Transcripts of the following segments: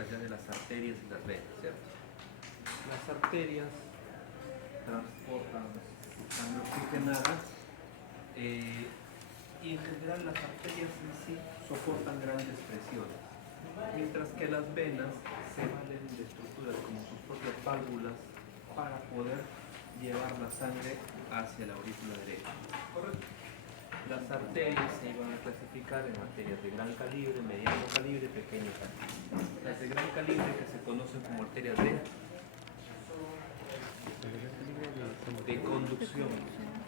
básicas ya de las arterias y las venas, ¿cierto? Las arterias transportan sangre oxigenada y en general las arterias en sí soportan grandes presiones, mientras que las venas se valen de estructuras como sus propias válvulas para poder llevar la sangre hacia la aurícula derecha. ¿Correcto? Las arterias se iban a clasificar en arterias de gran calibre, mediano calibre, pequeño calibre. Las de gran calibre, que se conocen como arterias de conducción,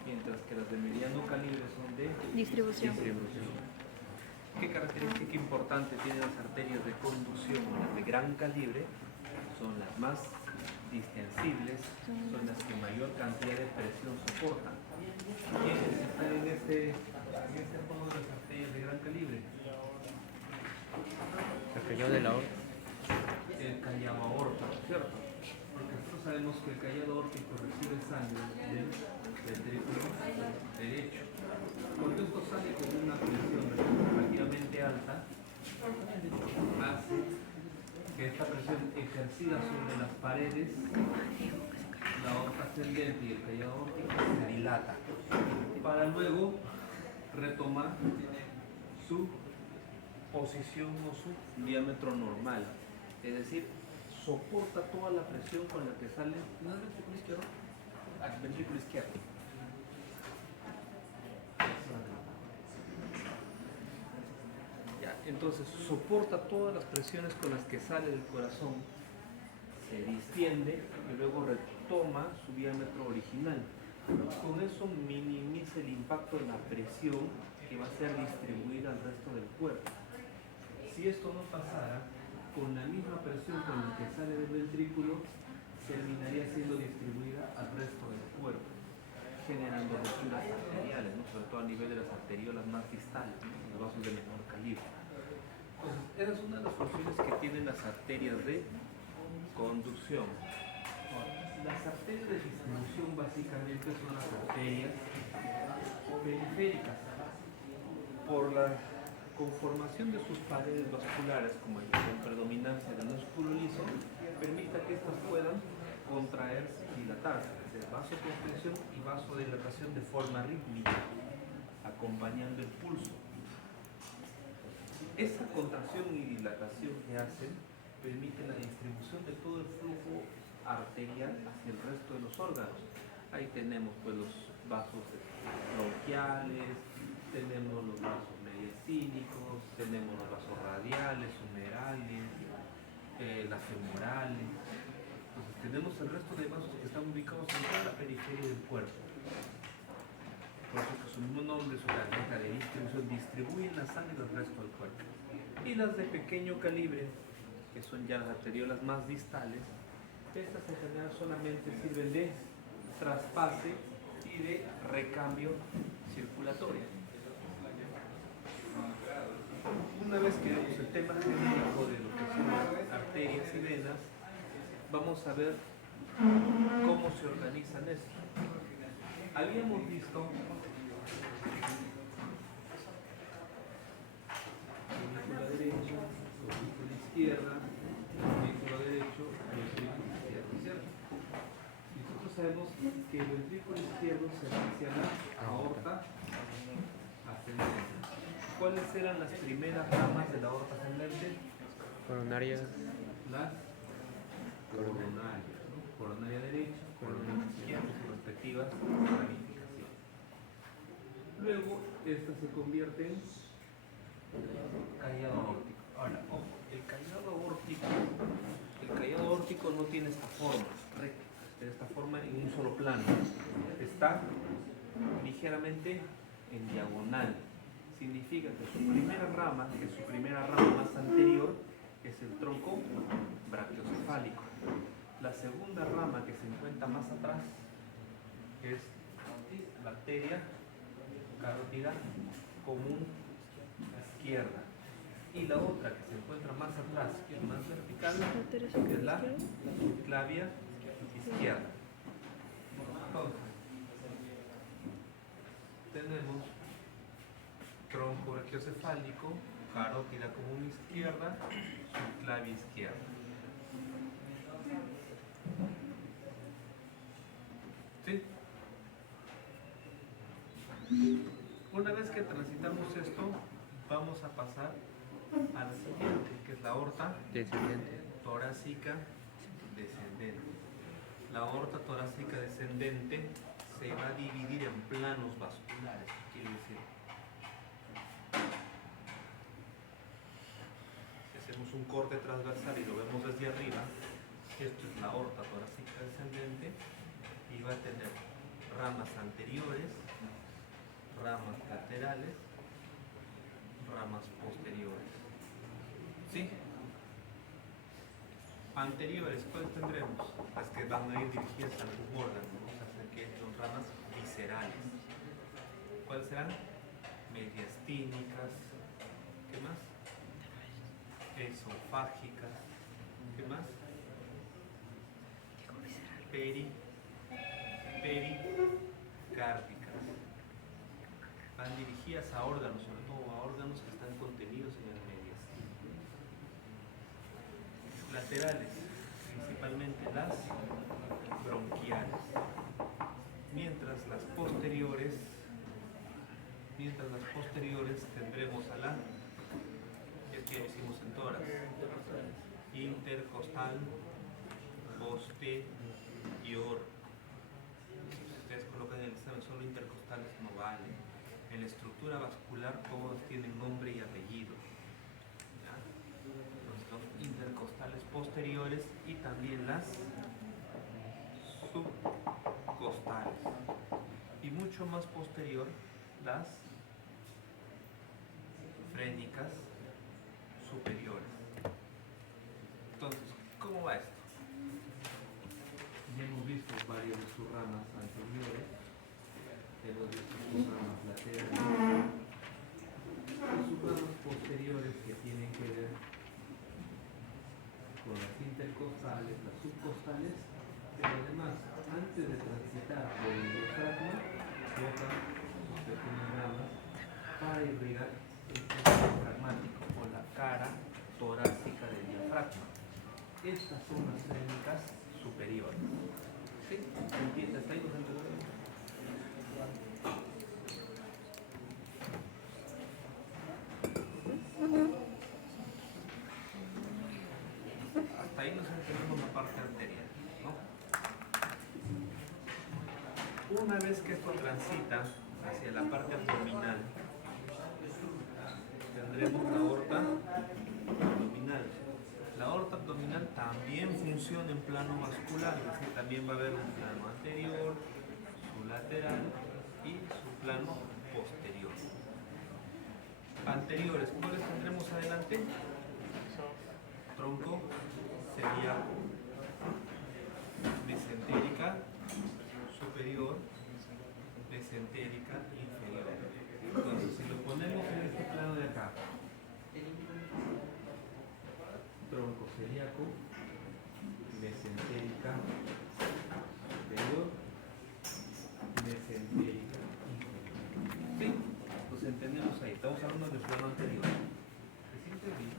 mientras que las de mediano calibre son de Distribución. ¿Qué característica importante tienen las arterias de conducción? Las de gran calibre son las más distensibles, son las que mayor cantidad de presión soportan. ¿Quiénes están en este juego de las arterias de gran calibre? El callado de la aorta. El callado aorta, ¿cierto? Porque nosotros sabemos que el callado aórtico recibe sangre del ventrículo derecho. Cuando esto sale con una presión relativamente alta, hace que esta presión ejercida sobre las paredes, la aorta ascendente y el callado aórtico se dilata para luego retomar su posición o su diámetro normal, es decir, soporta toda la presión con la que sale el ventrículo izquierdo al ventrículo izquierdo. Ya, entonces soporta todas las presiones con las que sale del corazón, se distiende y luego retoma su diámetro original. Con eso minimiza el impacto de la presión que va a ser distribuida al resto del cuerpo. Si esto no pasara, con la misma presión con la que sale del ventrículo, terminaría siendo distribuida al resto del cuerpo, generando rupturas arteriales, ¿no? Sobre todo a nivel de las arteriolas más distales, ¿no? Los vasos de menor calibre. Entonces, esa es una de las funciones que tienen las arterias de conducción. Las arterias de distribución básicamente son las arterias periféricas. Por la conformación de sus paredes vasculares, como con predominancia del músculo liso, permite que éstas puedan contraerse y dilatarse, es decir, vasoconstricción y vasodilatación de forma rítmica, acompañando el pulso. Esa contracción y dilatación que hacen permite la distribución de todo el flujo arterial hacia el resto de los órganos. Ahí tenemos pues los vasos bronquiales, tenemos los vasos mediastínicos, tenemos los vasos radiales, humerales, las femorales. Entonces tenemos el resto de vasos que están ubicados en toda la periferia del cuerpo. Por eso que su mismo nombre, su característica de distribución, distribuyen la sangre del resto del cuerpo. Y las de pequeño calibre, que son ya las arteriolas más distales, estas en general solamente sirven de traspase y de recambio circulatorio. Una vez que vemos el tema genérico de lo que son arterias y venas, vamos a ver cómo se organizan esto. Habíamos visto ventrículo derecho, ventrículo izquierda, ventrículo derecho, ventrículo izquierdo, ¿cierto? Y nosotros sabemos que el ventrículo izquierdo se va hacia la aorta ascendente. ¿Cuáles eran las primeras ramas de la aorta ascendente? Coronarias. Las coronarias, ¿no? Coronaria derecha, coronaria izquierda, sus respectivas ramificaciones. Luego, esta se convierte en callado aórtico. Ahora, ojo, el callado aórtico no tiene esta forma recta, tiene esta forma en un solo plano. Está ligeramente en diagonal. Significa que su primera rama, más anterior, es el tronco brachiocefálico. La segunda rama que se encuentra más atrás es la arteria carótida común izquierda. Y la otra que se encuentra más atrás, que es más vertical, que es la clavia izquierda. Entonces, tenemos tronco brachiocefálico, carótida común izquierda, clavia izquierda. ¿Sí? Una vez que transitamos esto, vamos a pasar a la siguiente, que es la aorta Descendente. torácica descendente. La aorta torácica descendente se va a dividir en planos vasculares. ¿Qué quiere decir? Si hacemos un corte transversal y lo vemos desde arriba, esto es la aorta torácica descendente y va a tener ramas anteriores, ramas laterales, ramas posteriores. ¿Sí? Anteriores, ¿cuáles tendremos? Las que van a ir dirigidas a algún órgano, vamos a hacer que son ramas viscerales. ¿Cuáles serán? Mediastínicas, ¿qué más? Esofágicas, ¿qué más? Pericárdicas. Van dirigidas a órganos, sobre todo a órganos que están contenidos en el mediastino. Laterales, principalmente las bronquiales, mientras las posteriores tendremos a la, que ya hicimos en tórax, intercostal, posterior. Si ustedes colocan en el examen solo intercostales no vale. En la estructura vascular todos tienen nombre y apellido. Los intercostales posteriores y también las subcostales. Y mucho más posterior, las frénicas superiores. Entonces, ¿cómo va esto? Ya hemos visto varias de sus ramas anteriores, hemos visto sus ramas laterales, y sus ramas posteriores que tienen que ver con las intercostales, las subcostales, pero además, antes de transitar por el diafragma, botan sus pequeñas ramas para irrigar el tejido diafragmático o la cara torácica del diafragma. Estas son las frénicas superiores. ¿Sí? ¿Entiendes? ¿Hasta ahí nos entendemos? Hasta ahí nos entendemos la parte anterior, ¿no? Una vez que esto transita hacia la parte abdominal, tendremos la aorta abdominal. La aorta abdominal también funciona en plano vascular, es decir, también va a haber un plano anterior, su lateral y su plano posterior. Anteriores, ¿cuáles tendremos adelante? Tronco celíaco, mesentérica superior, mesentérica inferior. Entonces, si lo ponemos en este plano de acá, tronco celíaco, mesentérica superior, mesentérica inferior. ¿Sí? Pues entendemos ahí, estamos hablando del plano anterior. ¿Se siente bien?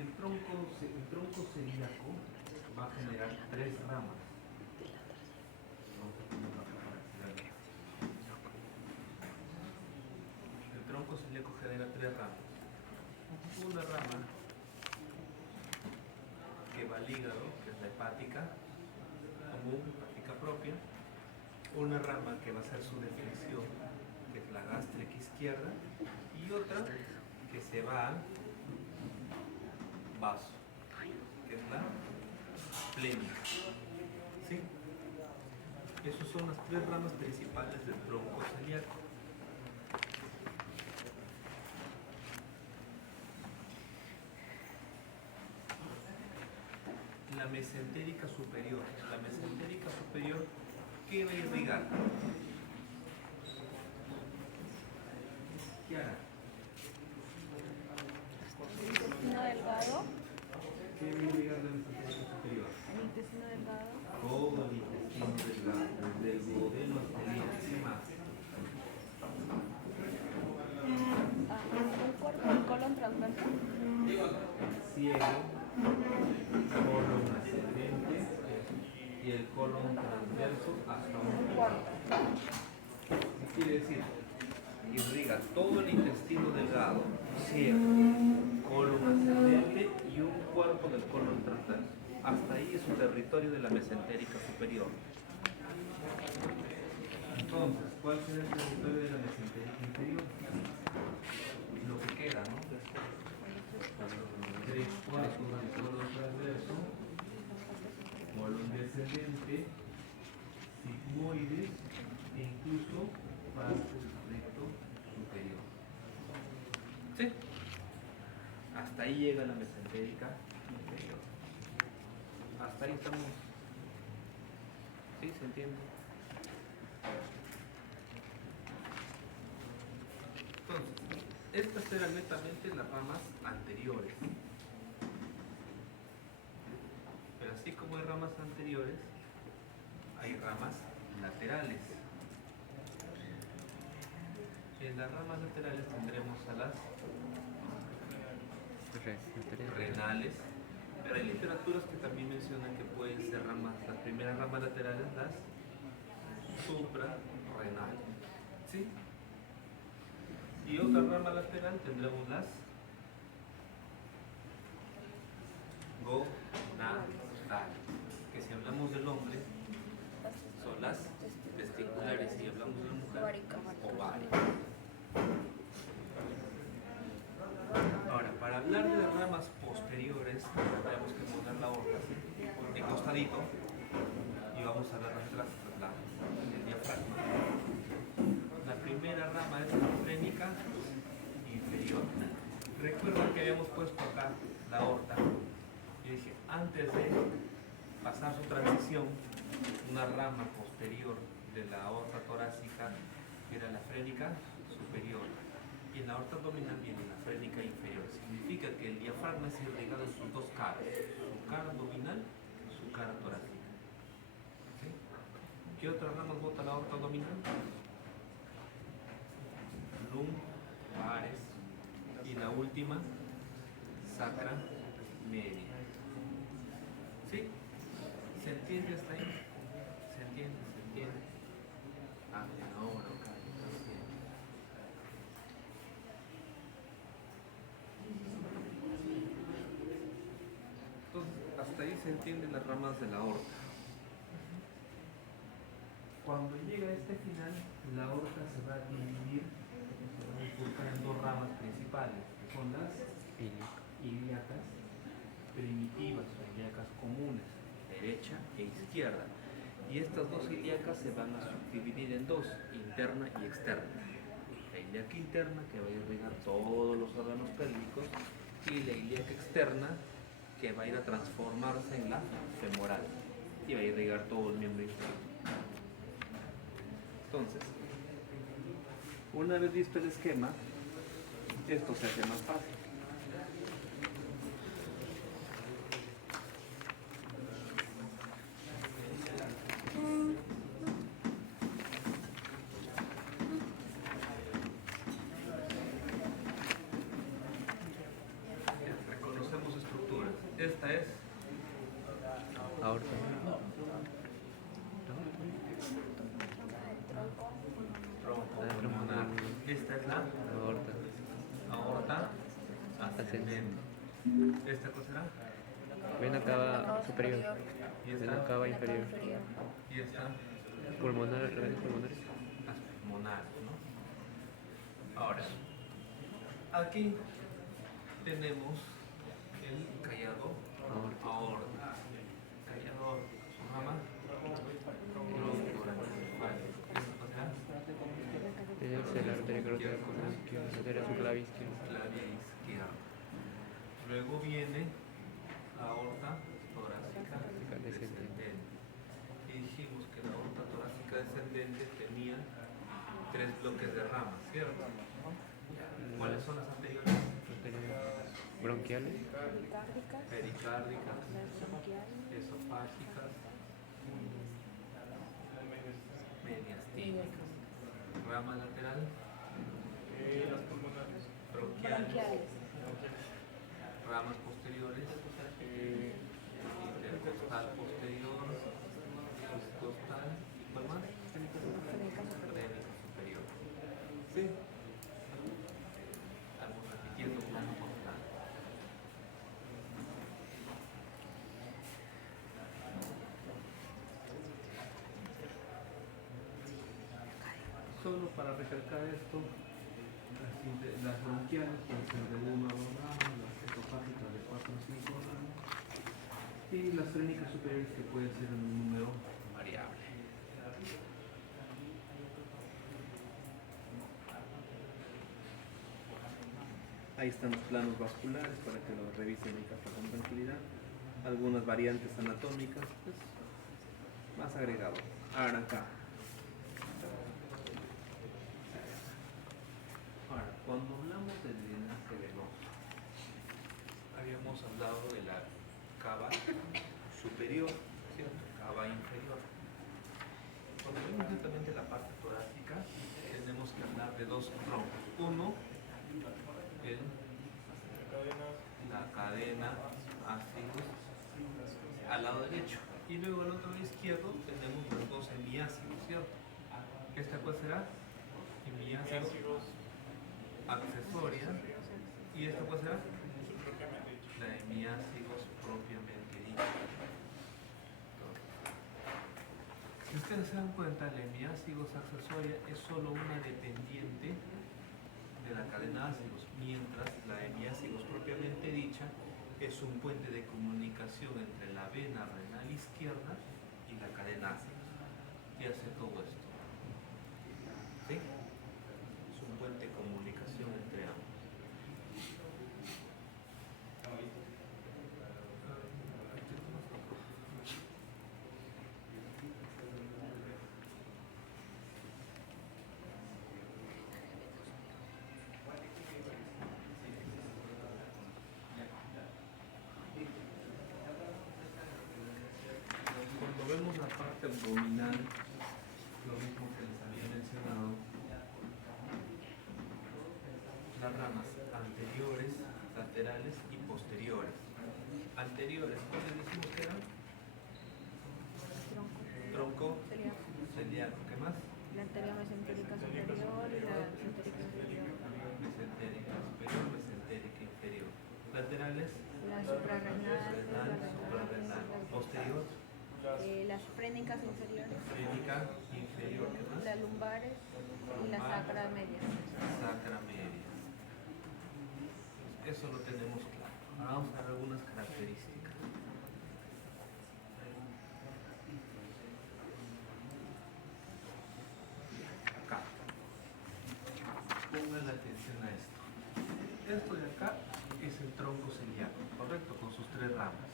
El tronco celíaco va a generar tres ramas. El tronco celíaco genera tres ramas. Una rama que va al hígado, que es la hepática común, hepática propia. Una rama que va a ser su definición, que es la gástrica izquierda. Y otra que se va al vaso, que es la plénica. ¿Sí? Esas son las tres ramas principales del tronco celíaco. La mesentérica superior. La mesentérica superior, ¿qué va a irrigar? ¿Qué hará? ¿No delgado? ¿Qué va a irrigar la mesentérica superior? El intestino delgado. Todo el intestino delgado, desde el duodeno hasta el hígado. ¿Qué más? Un cuerpo del colon transverso. El ciego, colon ascendente y el colon transverso hasta un cuarto. ¿Qué quiere decir? Irriga todo el intestino delgado, ciego, colon ascendente y un cuarto del colon transverso. Hasta ahí es su territorio de la mesentérica superior. Entonces, ¿cuál será el territorio de la mesentérica inferior? Lo que queda, ¿no? Tres cuartos del colon transverso, colon descendente, sigmoides e incluso parte del recto superior. ¿Sí? Hasta ahí llega la mesentérica inferior. Hasta ahí estamos. ¿Sí? ¿Se entiende? Entonces, estas eran netamente las ramas anteriores. Pero así como hay ramas anteriores, hay ramas laterales. En las ramas laterales tendremos a las renales, pero hay literaturas que también mencionan que pueden ser ramas, las primeras ramas laterales, las suprarrenales. ¿Sí? Y otra rama lateral tendremos las gonadales, que si hablamos del hombre son las testiculares, si hablamos de la mujer, ovarios. Ahora, para hablar de ramas posteriores, tenemos que poner la aorta en costadito y vamos a ver el diafragma. La primera rama es la frénica inferior. Recuerden que habíamos puesto acá la aorta. Yo dije, antes de pasar su transición, una rama posterior de la aorta torácica, que era la frénica superior. Y en la aorta abdominal viene la frénica inferior. Significa que el diafragma es irrigado en sus dos caras, su cara abdominal y su cara torácica. ¿Sí? ¿Qué otras ramas bota la aorta abdominal? Lumbares y la última, sacra media. ¿Sí? ¿Se entiende hasta ahí? ¿Se entiende? ¿Se entiende? Ah, ahora, ok. Entonces, hasta ahí se entienden las ramas de la aorta. Cuando llega a este final, la aorta se va a dividir, se va a bifurcar en dos ramas principales, que son las ilíacas primitivas o ilíacas comunes, derecha e izquierda. Y estas dos ilíacas se van a subdividir en dos, interna y externa. La ilíaca interna, que va a irrigar todos los órganos pélvicos, y la ilíaca externa, que va a ir a transformarse en la femoral y va a irrigar todo el miembro inferior. Entonces, una vez visto el esquema, esto se hace más fácil. Reconocemos estructuras. Esta es Aorta. tronco pulmonar. Esta es la aorta ascendente. ¿Esta cosa será? Vena cava superior. Y esta, Vena cava inferior. y esta Pulmonar, venas pulmonares. las pulmonares, ¿no? Ahora, aquí tenemos el callado aorta. Callado aorta, su rama Es el arteria carótida izquierda, la arteria subclavia izquierda. clavia izquierda. Luego viene la aorta torácica descendente. Y dijimos que la aorta torácica descendente tenía tres bloques de ramas, ¿cierto? ¿Cuáles son las anteriores? Arteria bronquiales, pericárdicas, pericárdicas, las bronquiales, esofágicas, mediastínicas. Rama lateral, bronquiales, bronquiales, ramas posteriores, intercostal posterior, postcostal, ¿cuál más? frénica superior. Frénica superior. Sí. Estamos repitiendo plano por plano. Solo para recalcar esto, las bronquiales pueden ser de 1 a 2 ramas, las esofágicas de 4 a 5 ramas y las frénicas superiores que pueden ser en un número variable. Ahí están los planos vasculares para que lo revisen en casa con tranquilidad. Algunas variantes anatómicas, pues, más agregado. Ahora acá. Ahora, cuando hablamos del drenaje venoso, habíamos hablado de la cava superior, ¿cierto? Cava inferior. Cuando vemos directamente la parte torácica, tenemos que hablar de dos troncos. Uno, la cadena ácidos al lado derecho. Y luego al otro lado izquierdo tenemos los dos hemiácidos, ¿cierto? ¿Esta cuál será? Hemiácidos accesoria. ¿Y esta cuál será? La hemiácidos propiamente dicha. Si ustedes se dan cuenta, la hemiácidos accesoria es solo una dependiente de la cadena ácidos, mientras la hemiácidos propiamente dicha es un puente de comunicación entre la vena renal izquierda y la cadena ácidos. ¿Qué hace todo esto? ¿Sí? Es un puente de comunicación entre ambos. Cuando vemos la parte abdominal, lo mismo que les había mencionado, las ramas anteriores, laterales y posteriores. Anteriores, ¿cuáles decimos que eran? Tronco, Celíaco. celíaco, ¿qué más? La arteria mesentérica superior y la mesentérica inferior. Mesentérica superior, mesentérica inferior. Laterales, La suprarrenal, renal, suprarrenal. Posterior, las frénicas inferiores, frénica inferior, ¿qué más? las lumbares y la sacra media. Sacra media. Eso lo tenemos claro. Ahora vamos a ver algunas características. Acá. Pongan la atención a esto. Esto de acá es el tronco celíaco, ¿correcto? Con sus tres ramas.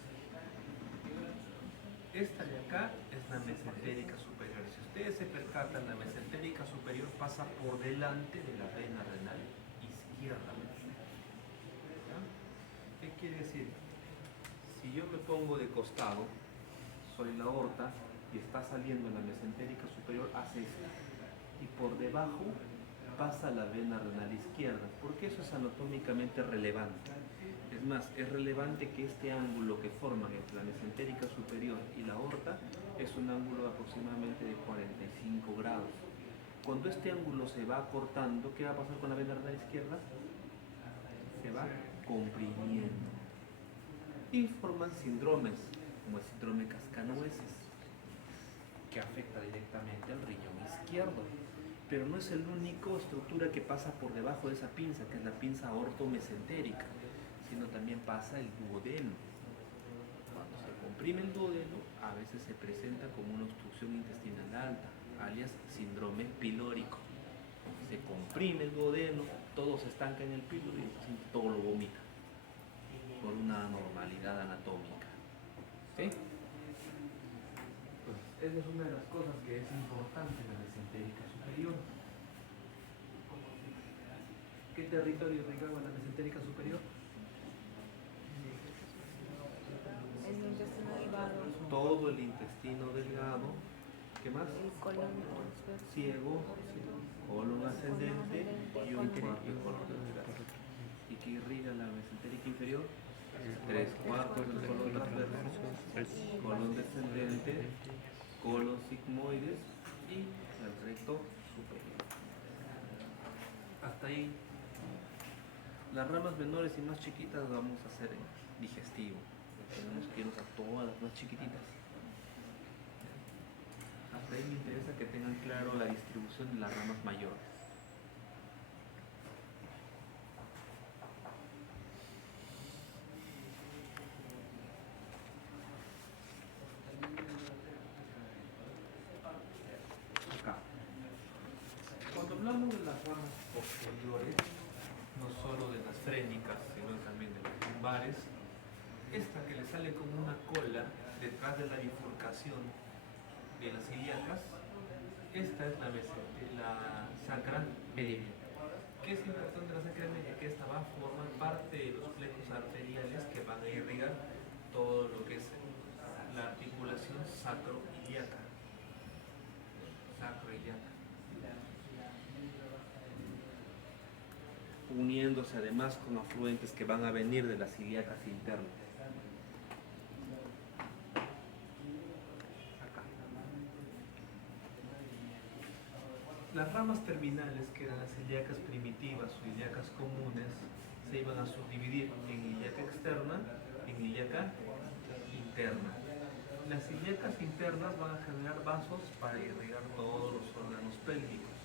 Esta de acá es la mesentérica superior. Si ustedes se percatan, la mesentérica superior pasa por delante de la vena renal izquierda. ¿Ya? ¿Qué quiere decir? Si yo me pongo de costado, soy la aorta y está saliendo la mesentérica superior, hace esto. Y por debajo pasa la vena renal izquierda, porque eso es anatómicamente relevante. Es más, es relevante que este ángulo que forman entre la mesentérica superior y la aorta es un ángulo de aproximadamente de 45 grados. Cuando este ángulo se va acortando, ¿qué va a pasar con la vena renal izquierda? Se va comprimiendo. Y forman síndromes, como el síndrome cascanueces, que afecta directamente al riñón izquierdo. Pero no es la única estructura que pasa por debajo de esa pinza, que es la pinza aortomesentérica, sino también pasa el duodeno. Cuando se comprime el duodeno, a veces se presenta como una obstrucción intestinal alta, alias síndrome pilórico. Se comprime el duodeno, todo se estanca en el píloro y el paciente todo lo vomita, por una anormalidad anatómica. ¿Sí? Pues esa es una de las cosas que es importante en la mesentérica superior. ¿Qué territorio irrigaba la mesentérica superior? todo el intestino delgado. ¿Qué más? El colon transverso. Ciego, colon ascendente y un cuarto colon transverso. Y que irriga la mesentérica inferior. 3/4 del colon transverso, colon descendente, colon sigmoides y el recto superior. Hasta ahí. Las ramas menores y más chiquitas las vamos a hacer en digestivo. Tenemos que irnos a todas las más chiquititas. Hasta ahí me interesa que tengan claro la distribución de las ramas mayores. Acá. Cuando hablamos de las ramas posteriores, no solo de las frénicas, sino también de las lumbares, esta que le sale como una cola detrás de la bifurcación de las ilíacas, esta es la sacra media. ¿Qué es importante la sacra media? Que esta va a formar parte de los plexos arteriales que van a irrigar todo lo que es la articulación sacroiliaca. Sacroiliaca. Uniéndose además con afluentes que van a venir de las ilíacas internas. Acá. Las ramas terminales, que eran las ilíacas primitivas o ilíacas comunes, se iban a subdividir en ilíaca externa y en ilíaca interna. Las ilíacas internas van a generar vasos para irrigar todos los órganos pélvicos,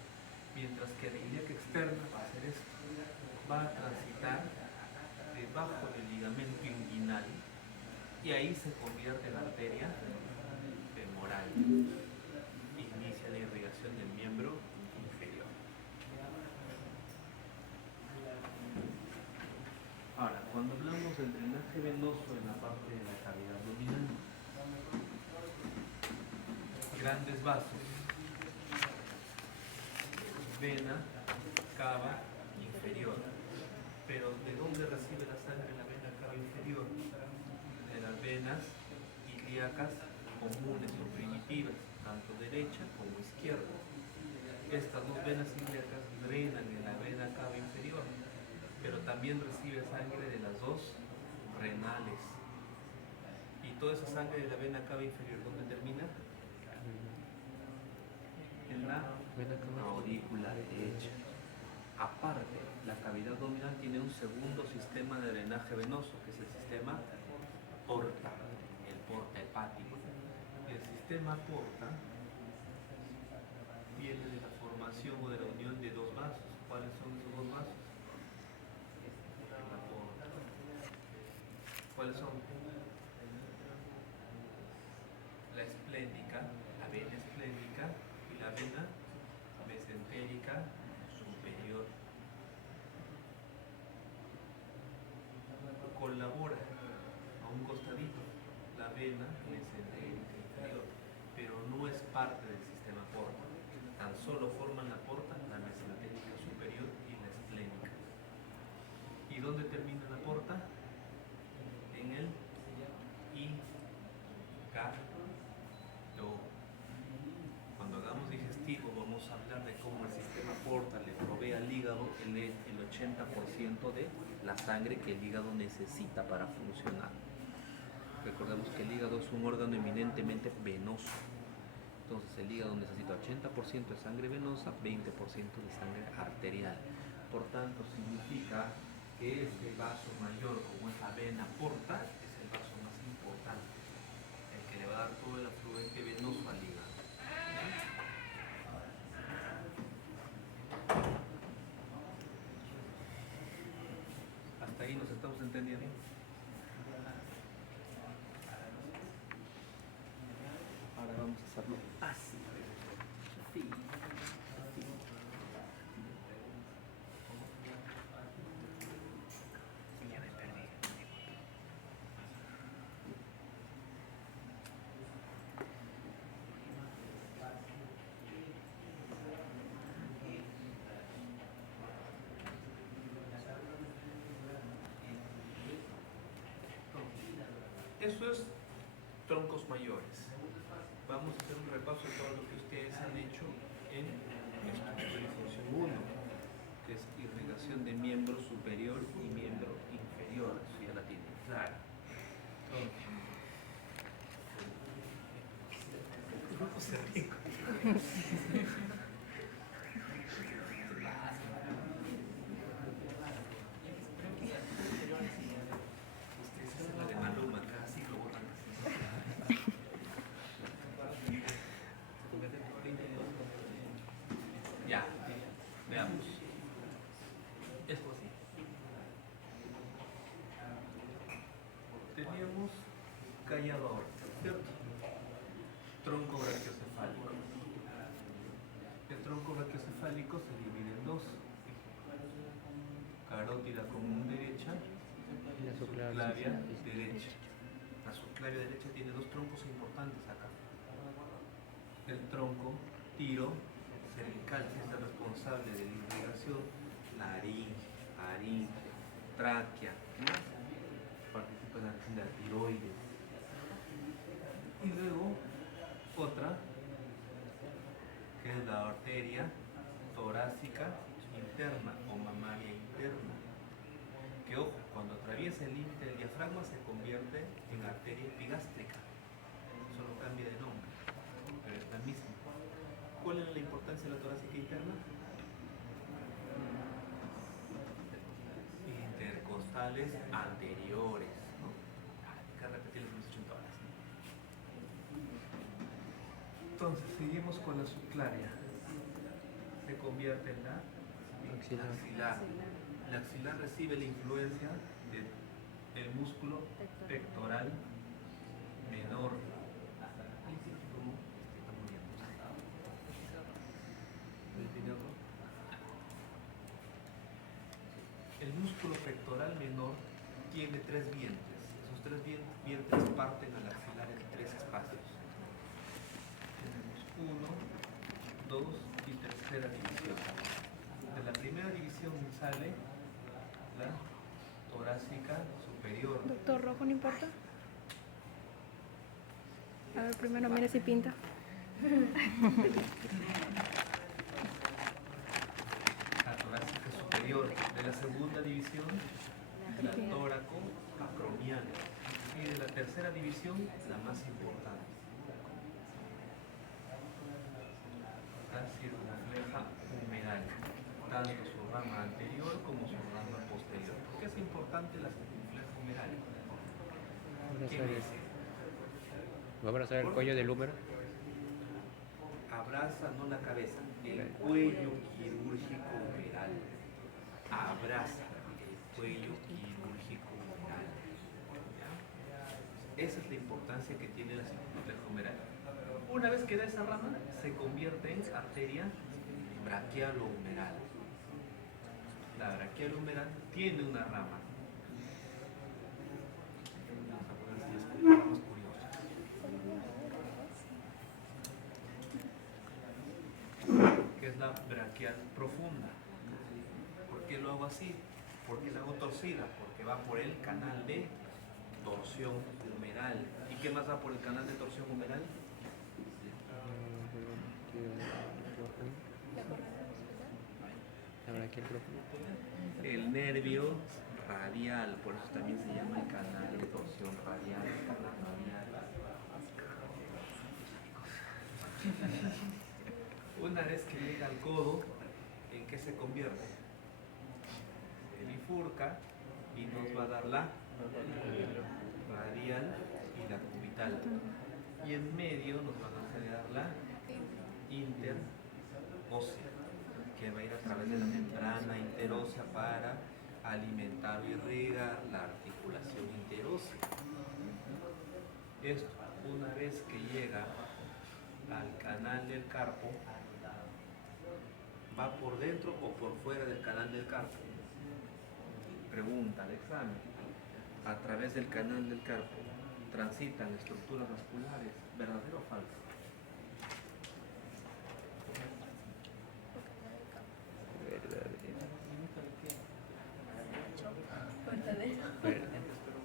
mientras que la ilíaca externa va a hacer esto. Va a transitar debajo del ligamento inguinal y ahí se convierte en arteria femoral. Inicia la irrigación del miembro inferior. Ahora, cuando hablamos del drenaje venoso en la parte de la cavidad abdominal, grandes vasos, vena, cava inferior. Pero ¿de dónde recibe la sangre la vena cava inferior? De las venas ilíacas comunes o primitivas, tanto derecha como izquierda. Estas dos venas ilíacas drenan en la vena cava inferior, pero también recibe sangre de las dos renales. Y toda esa sangre de la vena cava inferior, ¿dónde termina? En la aurícula derecha. Aparte, la cavidad abdominal tiene un segundo sistema de drenaje venoso, que es el sistema porta, el porta hepático. El sistema porta viene de la formación o de la unión de dos vasos. ¿Cuáles son esos dos vasos? La porta. ¿Cuáles son? La esplénica, la vena esplénica y la vena mesentérica superior. Colabora a un costadito la vena mesentérica inferior, pero no es parte del sistema porta. Tan solo forman la porta, la mesentérica superior y la esplénica. ¿Y dónde termina la porta? En el hígado. Cuando hagamos digestivo vamos a hablar de cómo el sistema porta le provee al hígado el 80% de la sangre que el hígado necesita para funcionar. Recordemos que el hígado es un órgano eminentemente venoso. Entonces el hígado necesita 80% de sangre venosa, 20% de sangre arterial. Por tanto, significa que este vaso mayor, como es la vena porta, es el vaso más importante, el que le va a dar todo el afluente venoso al hígado. ¿Hasta ahí nos estamos entendiendo? Ahora vamos a hacerlo así. Así. Ya me perdí. Eso es troncos mayores. Vamos a hacer un repaso de todo lo que ustedes han hecho en estructura y función 1, que es irrigación de miembro superior y miembro inferior. Eso ya la tienen clara. José Rico. Usted es la de Maluma, casi lo borran. Ya, veamos. Esto así. Teníamos callador, ¿cierto? Tronco brachiocefálico. El tronco brachiocefálico se divide en dos: carótida común derecha y La subclavia derecha. La subclavia derecha tiene dos troncos importantes acá. El tronco tiro cervical, que es el responsable de la irrigación, laringe, faringe, tráquea, ¿no? Participa en la acción de la tiroides. Y luego otra, que es la arteria torácica interna o mamaria interna, que ojo, cuando atraviesa el límite del diafragma se convierte en arteria epigástrica, solo cambia de nombre, pero es la misma. ¿Cuál es la importancia de la torácica interna? Intercostales anteriores, ¿no? Hay que repetir las hemos hecho en todas. Entonces, seguimos con la subclavia. Se convierte en la axilar. La axilar recibe la influencia del músculo pectoral menor. El músculo pectoral menor tiene tres vientres. Esos tres vientres parten al axilar en tres espacios. Tenemos 1, 2 y tercera división. De la primera división sale la torácica superior. Doctor Rojo, ¿no importa? A ver, primero mire si pinta. La torácica superior. De la segunda división, la tóraco-acromial. Y de la tercera división, la más importante. La circunfleja humeral, tanto su rama anterior como su rama posterior. ¿Por qué es importante la circunfleja humeral? ¿Qué dice? ¿Va a abrazar el cuello del húmero? Abraza no la cabeza, el cuello quirúrgico humeral. Abraza el cuello quirúrgico humeral. ¿Ya? Esa es la importancia que tiene la circunfleja humeral. Una vez que da esa rama, se convierte en arteria braquialo-humeral. La braquialo-humeral tiene una rama. Vamos a poner así las ramas curiosas. Que es la braquial profunda. ¿Por qué lo hago así? ¿Por qué la hago torcida? Porque va por el canal de torsión humeral. ¿Y qué más va por el canal de torsión humeral? El nervio radial, por eso también se llama el canal de torsión radial. Una vez que llega al codo, ¿en qué se convierte? Se bifurca y nos va a dar la radial y la cubital. Y en medio nos van a dar la interósea, que va a ir a través de la membrana interósea para alimentar y irrigar la articulación interósea. Esto, una vez que llega al canal del carpo, ¿va por dentro o por fuera del canal del carpo? Pregunta de examen. A través del canal del carpo transitan estructuras vasculares, ¿verdadero o falso?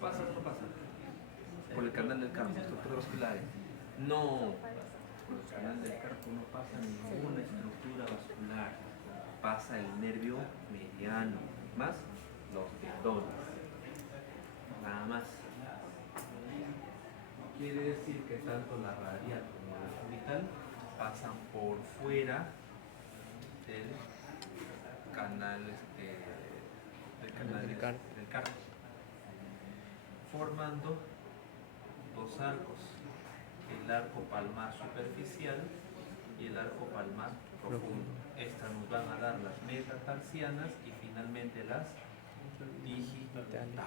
¿Pasa o no pasa? Por el canal del carpo, estructura vascular. No, por el canal del carpo no pasa ninguna estructura vascular. Pasa el nervio mediano, más los tendones. Nada más. Quiere decir que tanto la radial como la orbital pasan por fuera del canal, del carpo, formando dos arcos, el arco palmar superficial y el arco palmar profundo. Estas nos van a dar las metatarsianas y finalmente las digitales.